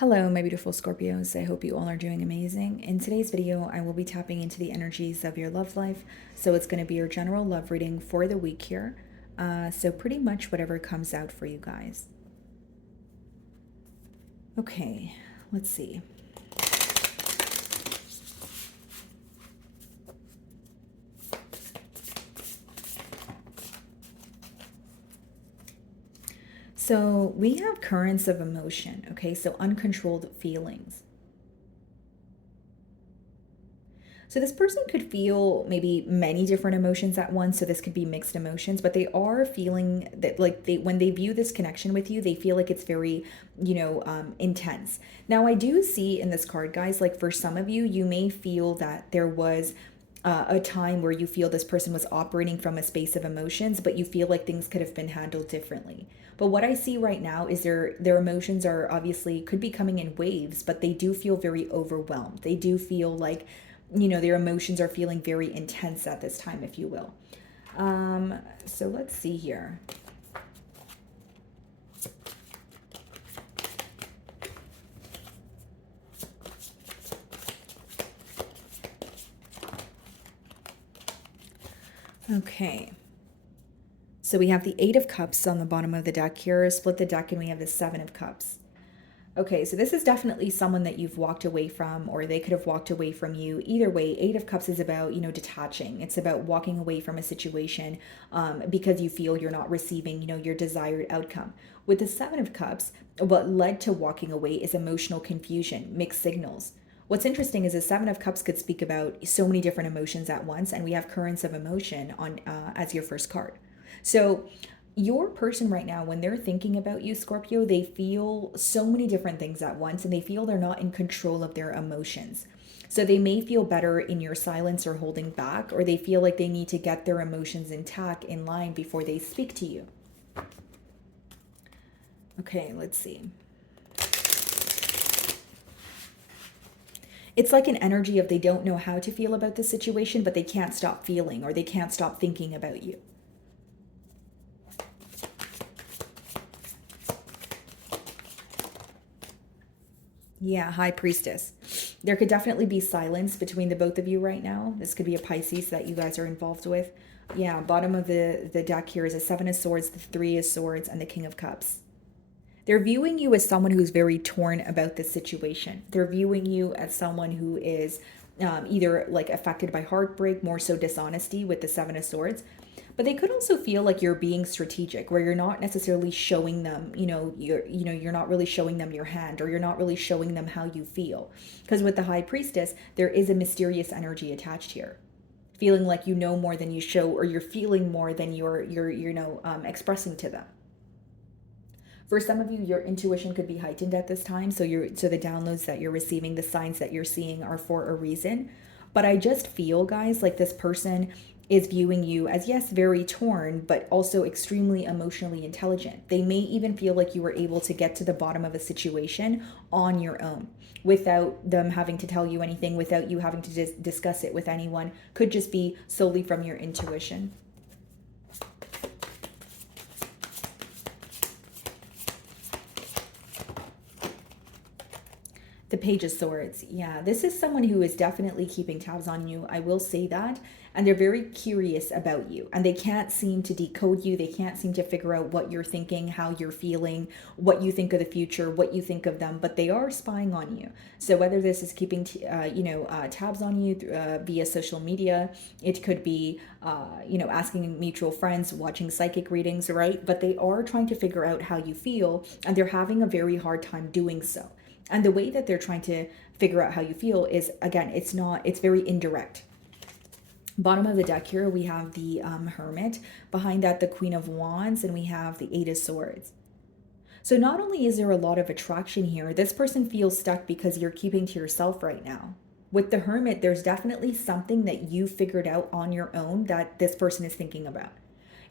Hello, my beautiful Scorpios. I hope you all are doing amazing. In today's video, I will be tapping into the energies of your love life. So it's going to be your general love reading for the week here. So pretty much whatever comes out for you guys. Okay, let's see. So we have currents of emotion, okay? So uncontrolled feelings. So this person could feel maybe many different emotions at once. So this could be mixed emotions, but they are feeling that like when they view this connection with you, they feel like it's very, intense. Now I do see in this card, guys, like for some of you, you may feel that there was a time where you feel this person was operating from a space of emotions, but you feel like things could have been handled differently. But what I see right now is their emotions are obviously could be coming in waves, but they do feel very overwhelmed. They do feel like their emotions are feeling very intense at this time, if you will. So let's see here. Okay. So we have the Eight of Cups on the bottom of the deck here. Split the deck and we have the Seven of Cups. Okay, so this is definitely someone that you've walked away from, or they could have walked away from you. Either way, Eight of Cups is about, detaching. It's about walking away from a situation because you feel you're not receiving, your desired outcome. With the Seven of Cups, what led to walking away is emotional confusion, mixed signals. What's interesting is the Seven of Cups could speak about so many different emotions at once, and we have currents of emotion on as your first card. So your person right now, when they're thinking about you, Scorpio, they feel so many different things at once and they feel they're not in control of their emotions. So they may feel better in your silence or holding back, or they feel like they need to get their emotions intact in line before they speak to you. Okay, let's see. It's like an energy of they don't know how to feel about the situation, but they can't stop feeling or they can't stop thinking about you. Yeah, High Priestess. There could definitely be silence between the both of you right now. This could be a Pisces that you guys are involved with. Yeah, bottom of the deck here is a Seven of Swords, the Three of Swords, and the King of Cups. They're viewing you as someone who's very torn about this situation. They're viewing you as someone who is either like affected by heartbreak, more so dishonesty with the Seven of Swords. But they could also feel like you're being strategic, where you're not necessarily showing them, you're not really showing them your hand, or you're not really showing them how you feel. Because with the High Priestess, there is a mysterious energy attached here, feeling like you know more than you show, or you're feeling more than you're expressing to them. For some of you, your intuition could be heightened at this time, so the downloads that you're receiving, the signs that you're seeing are for a reason. But I just feel, guys, like this person is viewing you as, yes, very torn, but also extremely emotionally intelligent. They may even feel like you were able to get to the bottom of a situation on your own without them having to tell you anything, without you having to discuss it with anyone. Could just be solely from your intuition. The Page of Swords. Yeah, this is someone who is definitely keeping tabs on you. I will say that. And they're very curious about you. And they can't seem to decode you. They can't seem to figure out what you're thinking, how you're feeling, what you think of the future, what you think of them. But they are spying on you. So whether this is keeping, tabs on you via social media, it could be, asking mutual friends, watching psychic readings, right? But they are trying to figure out how you feel. And they're having a very hard time doing so. And the way that they're trying to figure out how you feel is, again, it's very indirect. Bottom of the deck here, we have the Hermit. Behind that, the Queen of Wands, and we have the Eight of Swords. So not only is there a lot of attraction here, this person feels stuck because you're keeping to yourself right now. With the Hermit, there's definitely something that you figured out on your own that this person is thinking about.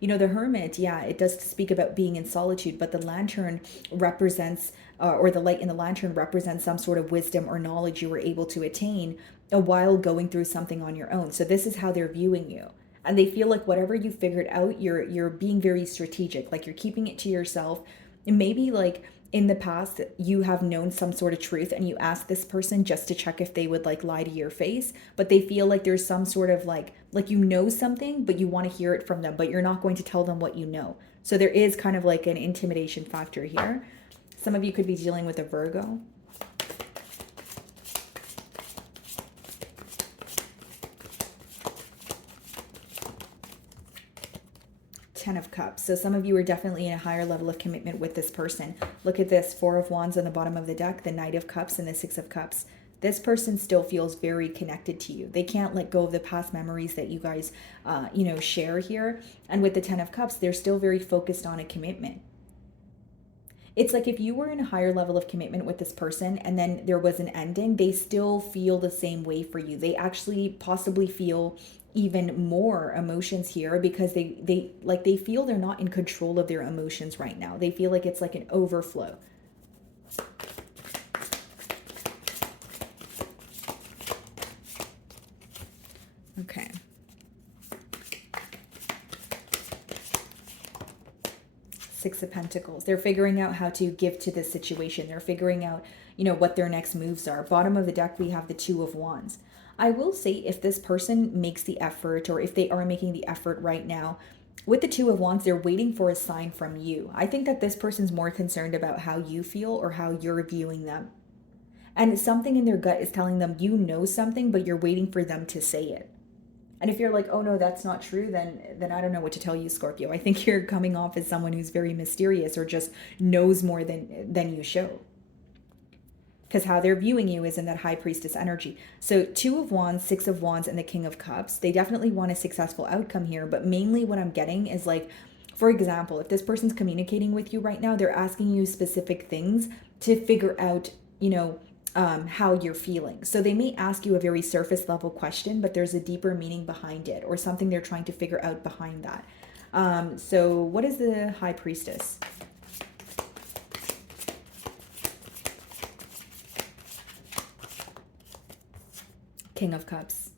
The Hermit, yeah, it does speak about being in solitude, but the lantern represents, or the light in the lantern represents some sort of wisdom or knowledge you were able to attain while going through something on your own. So this is how they're viewing you. And they feel like whatever you figured out, you're being very strategic, like you're keeping it to yourself. And maybe like in the past you have known some sort of truth and you ask this person just to check if they would like lie to your face, but they feel like there's some sort of like you know something but you want to hear it from them, but you're not going to tell them what you know. So there is kind of like an intimidation factor here. Some of you could be dealing with a Virgo. Ten of Cups. So some of you are definitely in a higher level of commitment with this person. Look at this, Four of Wands on the bottom of the deck, the Knight of Cups and the Six of Cups. This person still feels very connected to you. They can't let go of the past memories that you guys, share here. And with the Ten of Cups, they're still very focused on a commitment. It's like if you were in a higher level of commitment with this person and then there was an ending, they still feel the same way for you. They actually possibly feel even more emotions here because they feel they're not in control of their emotions right now. They feel like it's like an overflow. Okay. Six of Pentacles. They're figuring out how to give to this situation. They're figuring out, what their next moves are. Bottom of the deck, we have the Two of Wands. I will say if this person makes the effort, or if they are making the effort right now, with the Two of Wands, they're waiting for a sign from you. I think that this person's more concerned about how you feel or how you're viewing them. And something in their gut is telling them you know something, but you're waiting for them to say it. And if you're like, oh no, that's not true, then I don't know what to tell you, Scorpio. I think you're coming off as someone who's very mysterious or just knows more than you show. Because how they're viewing you is in that High Priestess energy. So Two of Wands, Six of Wands, and the King of Cups. They definitely want a successful outcome here. But mainly what I'm getting is like, for example, if this person's communicating with you right now, they're asking you specific things to figure out, how you're feeling. So they may ask you a very surface level question, but there's a deeper meaning behind it or something they're trying to figure out behind that. So what is the High Priestess? King of Cups.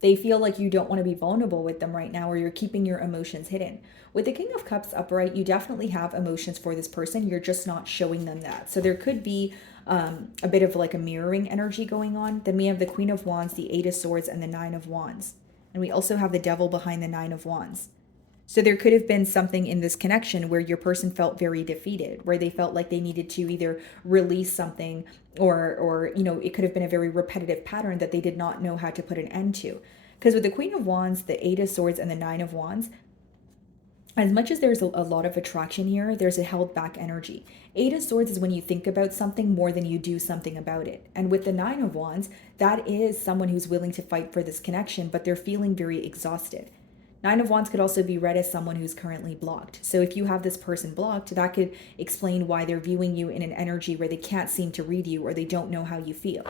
They feel like you don't want to be vulnerable with them right now, or you're keeping your emotions hidden. With the King of Cups upright, you definitely have emotions for this person. You're just not showing them that. So there could be a bit of like a mirroring energy going on. Then we have the Queen of Wands, the Eight of Swords, and the Nine of Wands. And we also have the Devil behind the Nine of Wands. So there could have been something in this connection where your person felt very defeated, where they felt like they needed to either release something or it could have been a very repetitive pattern that they did not know how to put an end to. Because with the Queen of Wands, the Eight of Swords, and the Nine of Wands, as much as there's a lot of attraction here, there's a held back energy. Eight of Swords is when you think about something more than you do something about it. And with the Nine of Wands, that is someone who's willing to fight for this connection, but they're feeling very exhausted. Nine of Wands could also be read as someone who's currently blocked. So if you have this person blocked, that could explain why they're viewing you in an energy where they can't seem to read you or they don't know how you feel.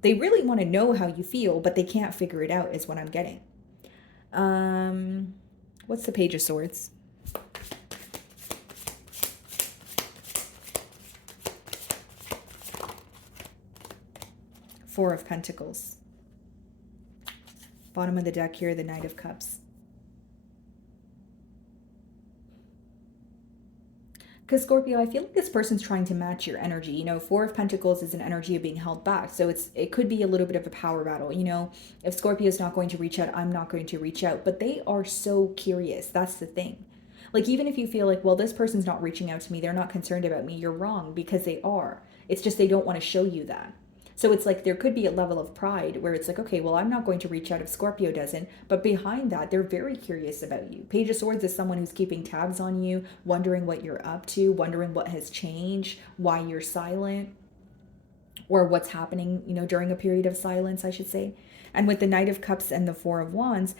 They really want to know how you feel, but they can't figure it out is what I'm getting. What's the Page of Swords? Four of Pentacles. Bottom of the deck here, the Knight of Cups. Because Scorpio, I feel like this person's trying to match your energy. Four of Pentacles is an energy of being held back. So it could be a little bit of a power battle. If Scorpio's not going to reach out, I'm not going to reach out. But they are so curious. That's the thing. Like, even if you feel like, well, this person's not reaching out to me, they're not concerned about me, you're wrong, because they are. It's just they don't want to show you that. So it's like there could be a level of pride where it's like, okay, well, I'm not going to reach out if Scorpio doesn't. But behind that, they're very curious about you. Page of Swords is someone who's keeping tabs on you, wondering what you're up to, wondering what has changed, why you're silent, or what's happening, during a period of silence, I should say. And with the Knight of Cups and the Four of Wands,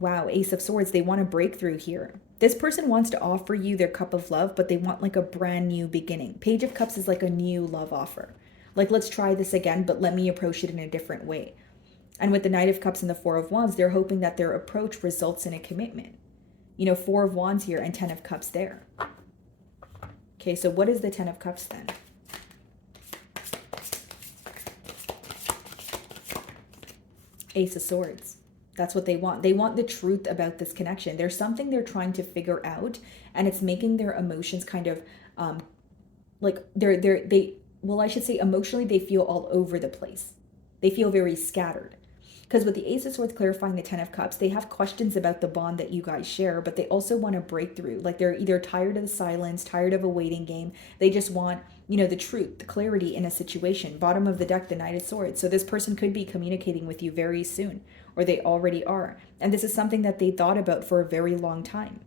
wow, Ace of Swords, they want a breakthrough here. This person wants to offer you their cup of love, but they want like a brand new beginning. Page of Cups is like a new love offer. Like, let's try this again, but let me approach it in a different way. And with the Knight of Cups and the Four of Wands, they're hoping that their approach results in a commitment. Four of Wands here and 10 of Cups there. Okay, so what is the 10 of Cups then? Ace of Swords. That's what they want. They want the truth about this connection. There's something they're trying to figure out, and it's making their emotions kind of like they well, I should say emotionally they feel all over the place. They feel very scattered. Because with the Ace of Swords clarifying the Ten of Cups, they have questions about the bond that you guys share, but they also want a breakthrough. Like they're either tired of the silence, tired of a waiting game. They just want, the truth, the clarity in a situation. Bottom of the deck, the Knight of Swords. So this person could be communicating with you very soon, or they already are. And this is something that they thought about for a very long time.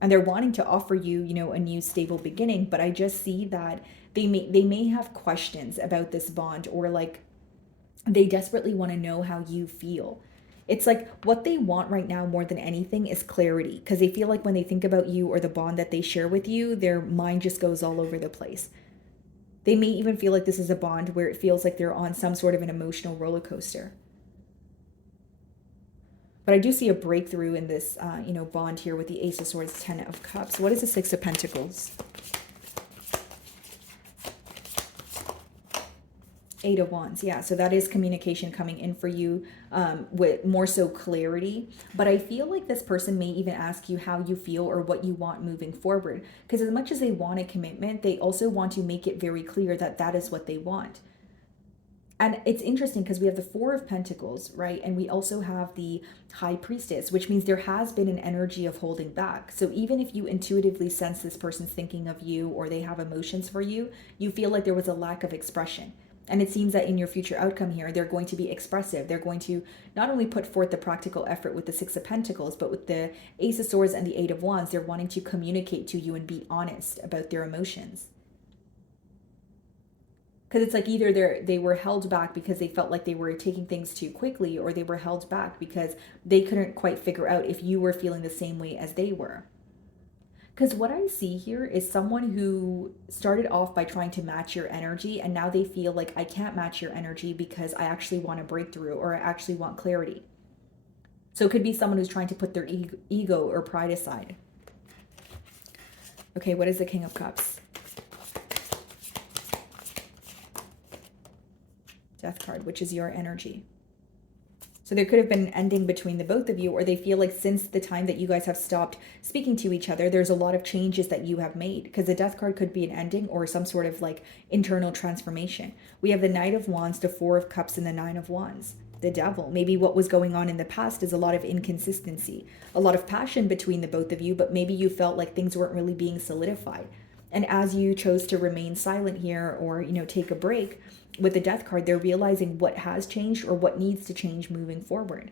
And they're wanting to offer you, a new stable beginning, but I just see that they may have questions about this bond, or like they desperately want to know how you feel. It's like what they want right now more than anything is clarity, because they feel like when they think about you or the bond that they share with you, their mind just goes all over the place. They may even feel like this is a bond where it feels like they're on some sort of an emotional roller coaster. But I do see a breakthrough in this, bond here with the Ace of Swords, Ten of Cups. What is the Six of Pentacles? Eight of Wands. Yeah, so that is communication coming in for you, with more so clarity. But I feel like this person may even ask you how you feel or what you want moving forward. Because as much as they want a commitment, they also want to make it very clear that that is what they want. And it's interesting because we have the Four of Pentacles, right? And we also have the High Priestess, which means there has been an energy of holding back. So even if you intuitively sense this person's thinking of you or they have emotions for you, you feel like there was a lack of expression. And it seems that in your future outcome here, they're going to be expressive. They're going to not only put forth the practical effort with the Six of Pentacles, but with the Ace of Swords and the Eight of Wands, they're wanting to communicate to you and be honest about their emotions. Because it's like either they were held back because they felt like they were taking things too quickly, or they were held back because they couldn't quite figure out if you were feeling the same way as they were. Because what I see here is someone who started off by trying to match your energy, and now they feel like I can't match your energy because I actually want a breakthrough or I actually want clarity. So it could be someone who's trying to put their ego or pride aside. Okay, what is the King of Cups? Death card, which is your energy. So there could have been an ending between the both of you, or they feel like since the time that you guys have stopped speaking to each other, there's a lot of changes that you have made, because the Death card could be an ending or some sort of like internal transformation. We have the Knight of Wands, the Four of Cups, and the Nine of Wands. The Devil. Maybe what was going on in the past is a lot of inconsistency, a lot of passion between the both of you, but maybe you felt like things weren't really being solidified. And as you chose to remain silent here, or, take a break, with the Death card, they're realizing what has changed or what needs to change moving forward.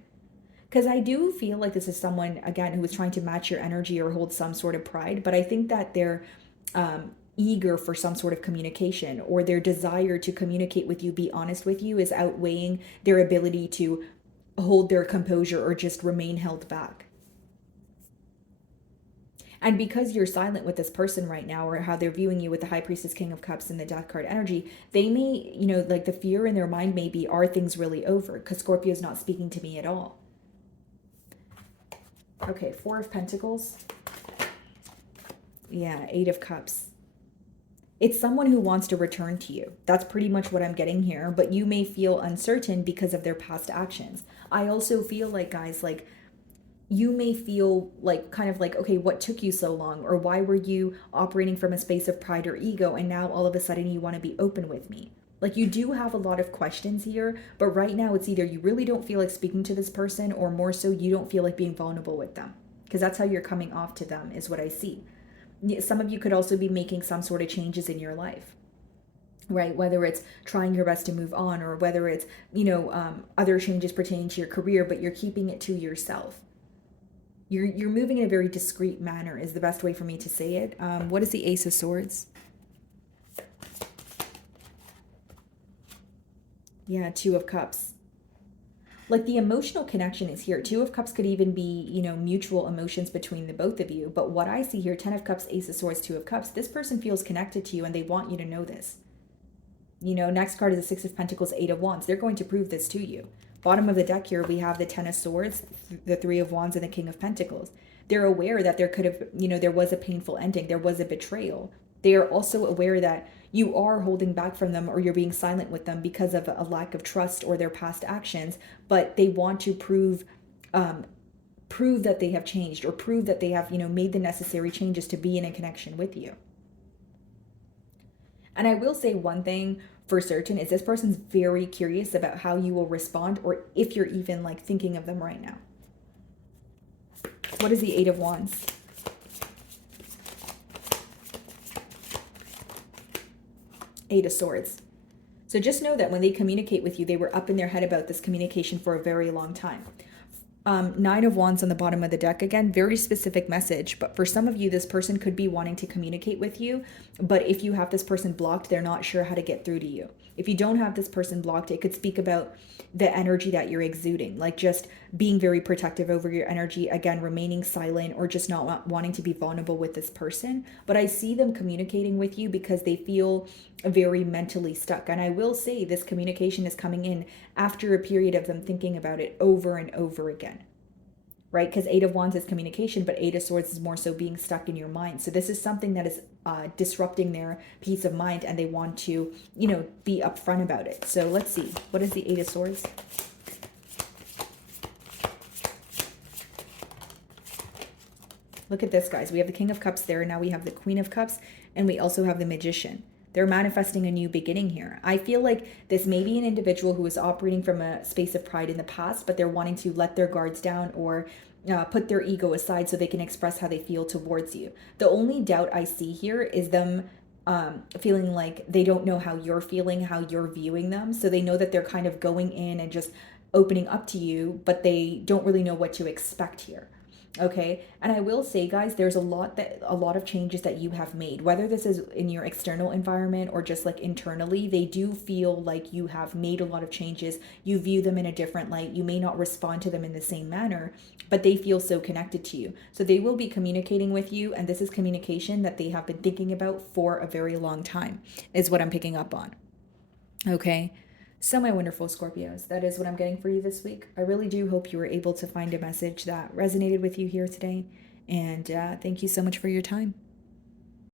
Because I do feel like this is someone, again, who is trying to match your energy or hold some sort of pride, but I think that they're eager for some sort of communication, or their desire to communicate with you, be honest with you, is outweighing their ability to hold their composure or just remain held back. And because you're silent with this person right now, or how they're viewing you with the High Priestess, King of Cups, and the Death card energy, they may, like the fear in their mind may be, are things really over? Because Scorpio's not speaking to me at all. Okay, Four of Pentacles. Yeah, Eight of Cups. It's someone who wants to return to you. That's pretty much what I'm getting here. But you may feel uncertain because of their past actions. I also feel like, guys, like, you may feel like kind of like, okay, what took you so long? Or why were you operating from a space of pride or ego, and now all of a sudden you want to be open with me? Like, you do have a lot of questions here, but right now it's either you really don't feel like speaking to this person, or more so you don't feel like being vulnerable with them. Because that's how you're coming off to them, is what I see. Some of you could also be making some sort of changes in your life, right? Whether it's trying your best to move on, or whether it's, other changes pertaining to your career, but you're keeping it to yourself. You're moving in a very discreet manner is the best way for me to say it. What is the Ace of Swords? Yeah, Two of Cups. Like, the emotional connection is here. Two of Cups could even be, mutual emotions between the both of you. But what I see here, 10 of Cups, Ace of Swords, Two of Cups, this person feels connected to you and they want you to know this. Next card is the Six of Pentacles, Eight of Wands. They're going to prove this to you. Bottom of the deck here, we have the Ten of Swords, the Three of Wands, and the King of Pentacles. They're aware that there could have, there was a painful ending. There was a betrayal. They are also aware that you are holding back from them, or you're being silent with them because of a lack of trust or their past actions, but they want to prove that they have changed, or prove that they have, made the necessary changes to be in a connection with you. And I will say one thing for certain is this person's very curious about how you will respond, or if you're even like thinking of them right now. What is the Eight of Wands? Eight of Swords. So just know that when they communicate with you, they were up in their head about this communication for a very long time. Nine of Wands on the bottom of the deck. Again, very specific message, but for some of you, this person could be wanting to communicate with you, but if you have this person blocked, they're not sure how to get through to you. If you don't have this person blocked, it could speak about the energy that you're exuding, like just being very protective over your energy, again, remaining silent, or just not wanting to be vulnerable with this person. But I see them communicating with you because they feel very mentally stuck. And I will say this communication is coming in after a period of them thinking about it over and over again, right? Because Eight of Wands is communication, but Eight of Swords is more so being stuck in your mind. So this is something that is disrupting their peace of mind, and they want to, be upfront about it. So let's see. What is the Eight of Swords? Look at this, guys. We have the King of Cups there. Now we have the Queen of Cups, and we also have the Magician. They're manifesting a new beginning here. I feel like this may be an individual who is operating from a space of pride in the past, but they're wanting to let their guards down, or put their ego aside so they can express how they feel towards you. The only doubt I see here is them feeling like they don't know how you're feeling, how you're viewing them. So they know that they're kind of going in and just opening up to you, but they don't really know what to expect here. Okay. And I will say, guys, there's a lot of changes that you have made, whether this is in your external environment or just like internally. They do feel like you have made a lot of changes. You view them in a different light. You may not respond to them in the same manner, but they feel so connected to you. So they will be communicating with you. And this is communication that they have been thinking about for a very long time, is what I'm picking up on. Okay. So my wonderful Scorpios, that is what I'm getting for you this week. I really do hope you were able to find a message that resonated with you here today. And thank you so much for your time.